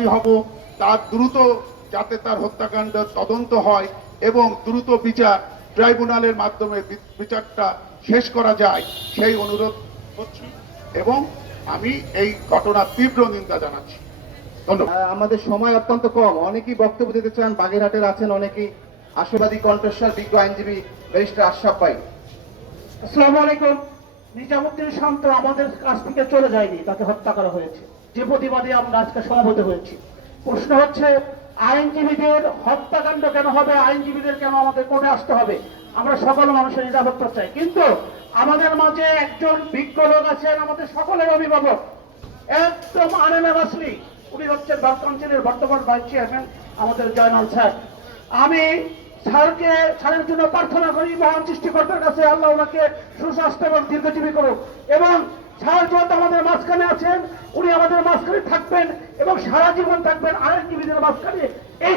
আশাবাদী হব তার দ্রুত যাতে তার হত্যাকাণ্ড তদন্ত হয় এবং দ্রুত বিচার ট্রাইব্যুনালের মাধ্যমে বিচারটা শেষ করা যায় সেই অনুরোধ করছি এবং আমি এই ঘটনার তীব্র নিন্দা জানাচ্ছি। ধন্যবাদ। আমাদের সময় অত্যন্ত কম, অনেকেই বক্তব্য দিতে চান, বাগেরহাটের আছেন অনেকেই। আশাবাদী কণ্ঠস্বর বিজ্ঞ আইনজীবী ব্যারিস্টার আশরাফ ভাই। আসসালামু আলাইকুম। নিজামুদ্দিন শান্ত আমাদের কাছ থেকে চলে যায়নি, তাকে হত্যা করা হয়েছে, যে প্রতিবাদে আমরা আজকে সমবেত হয়েছি। প্রশ্ন হচ্ছে আইনজীবীদের হত্যাকাণ্ড কেন হবে, আইনজীবীদের কেন আমাদের কোর্টে আসতে হবে? আমরা সকল মানুষের নিরাপত্তা চাই, কিন্তু আমাদের মাঝে একজন বিজ্ঞ লোক আছেন, আমাদের সকলের অভিভাবক, একদম আনেমে মাসলি, উনি হচ্ছেন বার কাউন্সিলের বর্তমান ভাইস চেয়ারম্যান আমাদের জয়নাল স্যার। আমি স্যারের জন্য প্রার্থনা করি মহান সৃষ্টিকর্তার কাছে, আল্লাহ ওনাকে সুস্বাস্থ্য এবং দীর্ঘজীবী করুক, এবং স্যার যেহেতু আমাদের মাঝখানে আছেন, উনি আমাদের মাঝখানে থাকবেন এবং সারা জীবন থাকবেন আইনজীবীদের মাঝখানে। এই